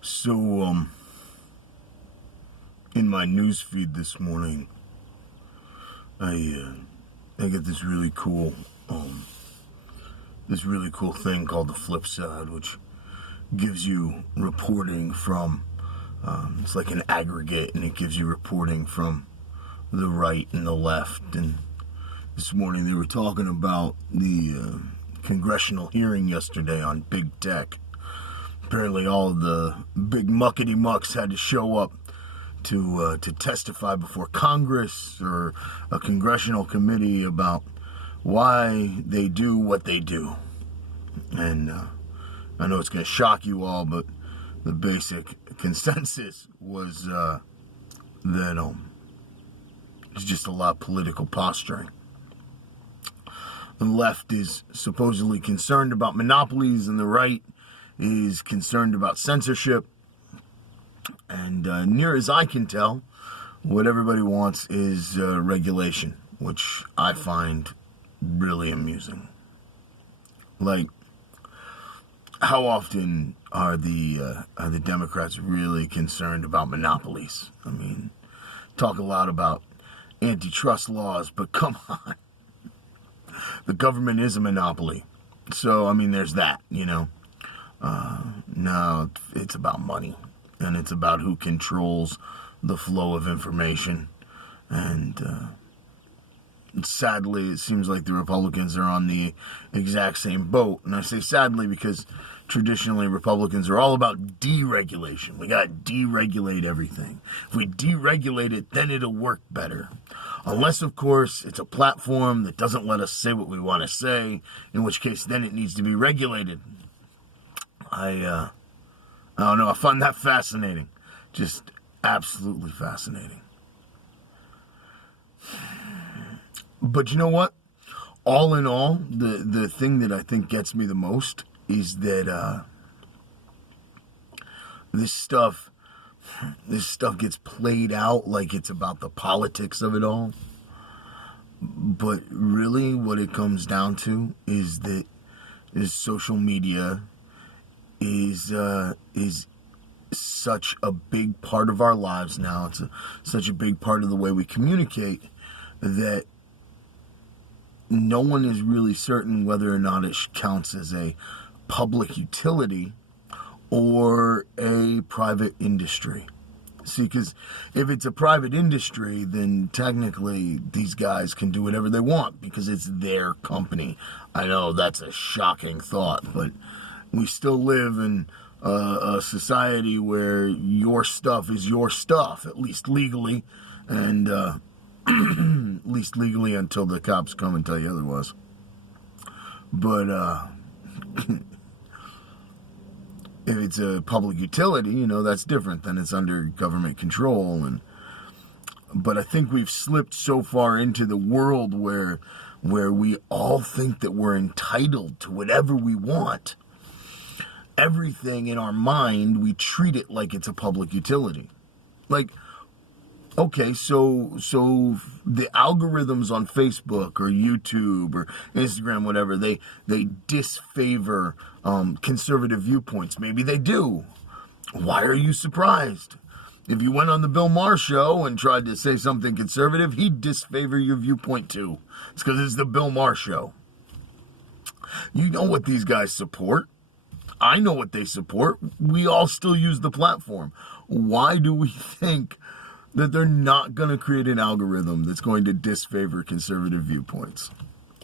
So, in my news feed this morning, I get this really cool thing called the flip side, which gives you reporting from, it's like an aggregate, and it gives you reporting from the right and the left. And this morning they were talking about the congressional hearing yesterday on big tech. Apparently all of the big muckety-mucks had to show up to testify before Congress or a congressional committee about why they do what they do. And I know it's going to shock you all, but the basic consensus was that it's just a lot of political posturing. The left is supposedly concerned about monopolies, and the right is concerned about censorship. And near as I can tell, what everybody wants is regulation, which I find really amusing. Like, how often are the Democrats really concerned about monopolies? I mean, talk a lot about antitrust laws, but come on. The government is a monopoly. So, I mean, there's that, you know. No, it's about money. And it's about who controls the flow of information. And sadly, it seems like the Republicans are on the exact same boat. And I say sadly because traditionally Republicans are all about deregulation. We got to deregulate everything. If we deregulate it, then it'll work better. Unless, of course, it's a platform that doesn't let us say what we want to say, in which case then it needs to be regulated. I don't know. I find that fascinating. Just absolutely fascinating. But you know what? All in all, the thing that I think gets me the most is that this stuff gets played out like it's about the politics of it all. But really what it comes down to is that social media is such a big part of our lives now. It's such a big part of the way we communicate that no one is really certain whether or not it counts as a public utility or a private industry. See, because if it's a private industry, then technically these guys can do whatever they want because it's their company. I know that's a shocking thought, but we still live in a society where your stuff is your stuff, at least legally, and at least legally until the cops come and tell you otherwise. But if it's a public utility, you know, that's different. Then it's under government control. But I think we've slipped so far into the world where we all think that we're entitled to whatever we want. Everything in our mind, we treat it like it's a public utility. Like, okay, so the algorithms on Facebook or YouTube or Instagram, whatever, they disfavor conservative viewpoints. Maybe they do. Why are you surprised? If you went on the Bill Maher show and tried to say something conservative, he'd disfavor your viewpoint too. It's because it's the Bill Maher show. You know what these guys support. I know what they support. We all still use the platform. Why do we think that they're not going to create an algorithm that's going to disfavor conservative viewpoints?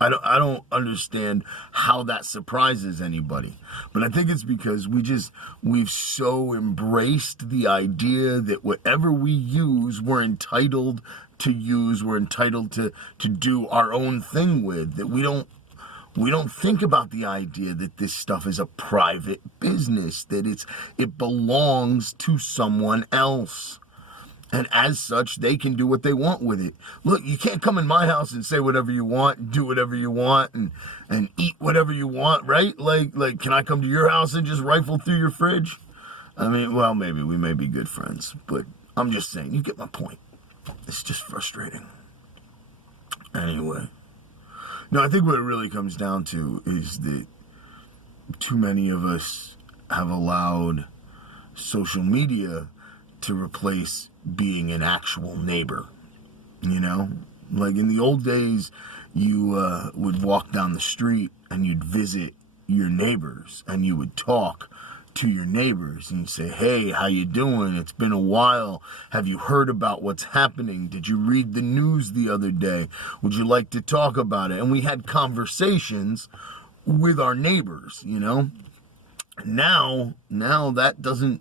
I don't understand how that surprises anybody. But I think it's because we've so embraced the idea that whatever we use, we're entitled to use, we're entitled to do our own thing with, that we don't think about the idea that this stuff is a private business, that it belongs to someone else. And as such, they can do what they want with it. Look, you can't come in my house and say whatever you want, do whatever you want, and eat whatever you want, right? Like, can I come to your house and just rifle through your fridge? I mean, well, maybe we may be good friends, but I'm just saying, you get my point. It's just frustrating. Anyway. No, I think what it really comes down to is that too many of us have allowed social media to replace being an actual neighbor. You know, like in the old days, you would walk down the street and you'd visit your neighbors and you would talk to your neighbors and you'd say, hey, how you doing? It's been a while. Have you heard about what's happening? Did you read the news the other day? Would you like to talk about it? And we had conversations with our neighbors, you know. Now that doesn't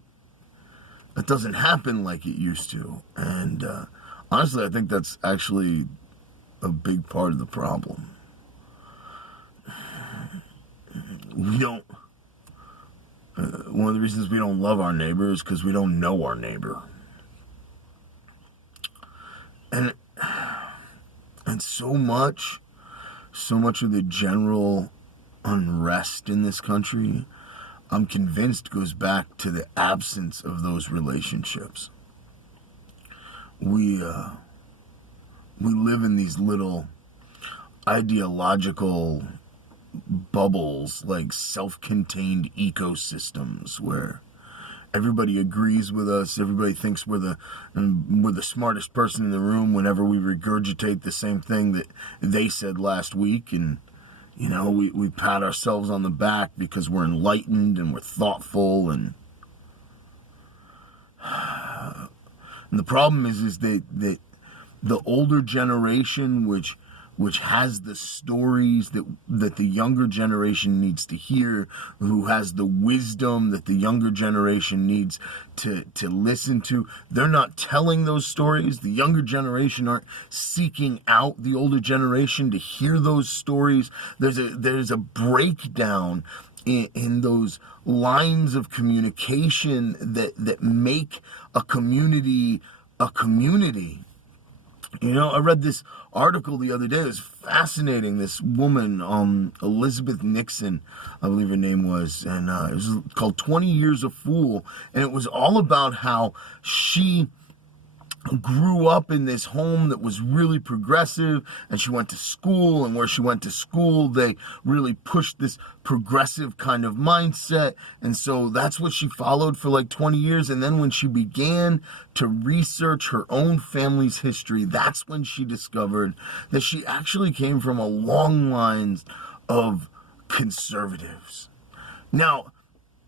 happen like it used to. And honestly, I think that's actually a big part of the problem. We don't. One of the reasons we don't love our neighbor is because we don't know our neighbor. And so much of the general unrest in this country, I'm convinced, goes back to the absence of those relationships. We live in these little ideological bubbles, like self-contained ecosystems where everybody agrees with us, everybody thinks we're the smartest person in the room whenever we regurgitate the same thing that they said last week. And you know, we pat ourselves on the back because we're enlightened and we're thoughtful. And the problem is that the older generation, which has the stories that the younger generation needs to hear, who has the wisdom that the younger generation needs to listen to, they're not telling those stories. The younger generation aren't seeking out the older generation to hear those stories. There's a breakdown in those lines of communication that make a community a community. You know, I read this article the other day. It was fascinating. This woman, Elizabeth Nixon, I believe her name was, and it was called 20 Years a Fool. And it was all about how she grew up in this home that was really progressive, and she went to school, and where she went to school, they really pushed this progressive kind of mindset. And so that's what she followed for like 20 years. And then when she began to research her own family's history, that's when she discovered that she actually came from a long line of conservatives. Now,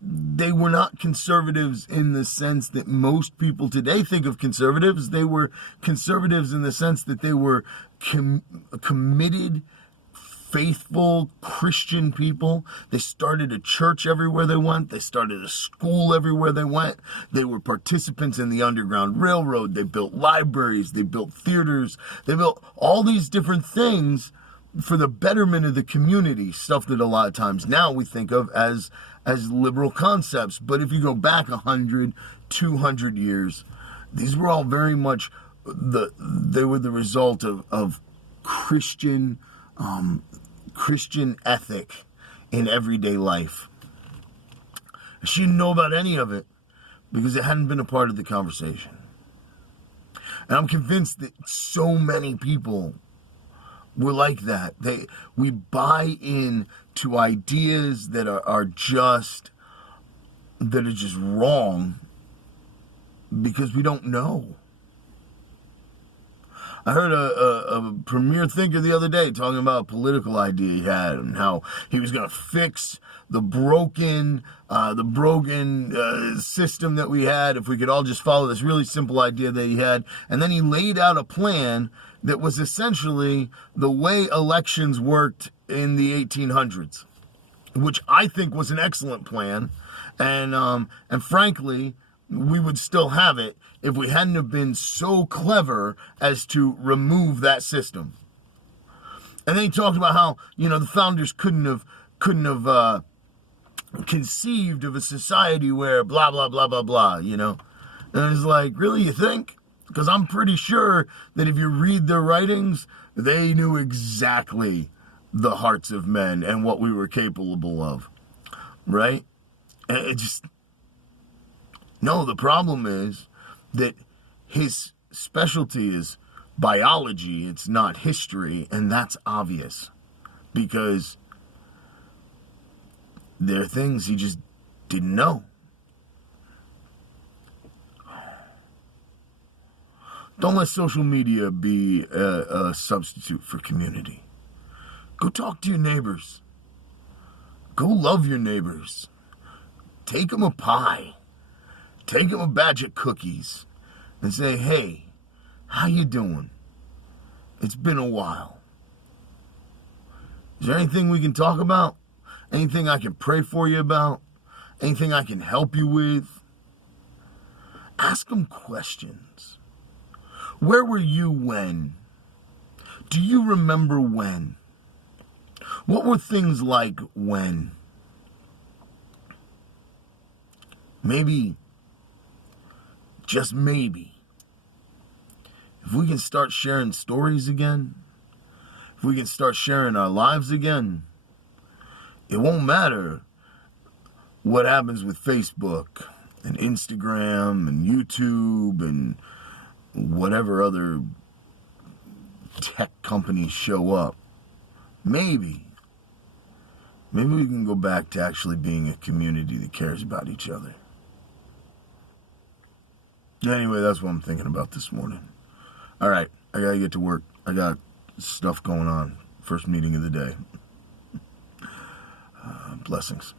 they were not conservatives in the sense that most people today think of conservatives. They were conservatives in the sense that they were committed, faithful Christian people. They started a church everywhere they went. They started a school everywhere they went. They were participants in the Underground Railroad. They built libraries. They built theaters. They built all these different things for the betterment of the community, stuff that a lot of times now we think of as liberal concepts. But if you go back 100, 200 years, these were all very much they were the result of Christian ethic in everyday life. She didn't know about any of it because it hadn't been a part of the conversation. And I'm convinced that so many people were like that. We buy in to ideas that are just wrong because we don't know. I heard a premier thinker the other day talking about a political idea he had and how he was going to fix the broken system that we had if we could all just follow this really simple idea that he had. And then he laid out a plan that was essentially the way elections worked in the 1800s, which I think was an excellent plan. And frankly, we would still have it if we hadn't have been so clever as to remove that system. And then he talked about how, the founders couldn't have conceived of a society where blah, blah, blah, blah, blah, And it's like, really, you think? Because I'm pretty sure that if you read their writings, they knew exactly the hearts of men and what we were capable of, right? And the problem is that his specialty is biology, it's not history, and that's obvious because there are things he just didn't know. Don't let social media be a substitute for community. Go talk to your neighbors. Go love your neighbors. Take them a pie. Take them a batch of cookies. And say, hey, how you doing? It's been a while. Is there anything we can talk about? Anything I can pray for you about? Anything I can help you with? Ask them questions. Where were you when? Do you remember when? What were things like when? Maybe, just maybe, if we can start sharing stories again, if we can start sharing our lives again, it won't matter what happens with Facebook and Instagram and YouTube and whatever other tech companies show up. Maybe we can go back to actually being a community that cares about each other. Anyway, that's what I'm thinking about this morning. All right, I gotta get to work. I got stuff going on. First meeting of the day. Blessings.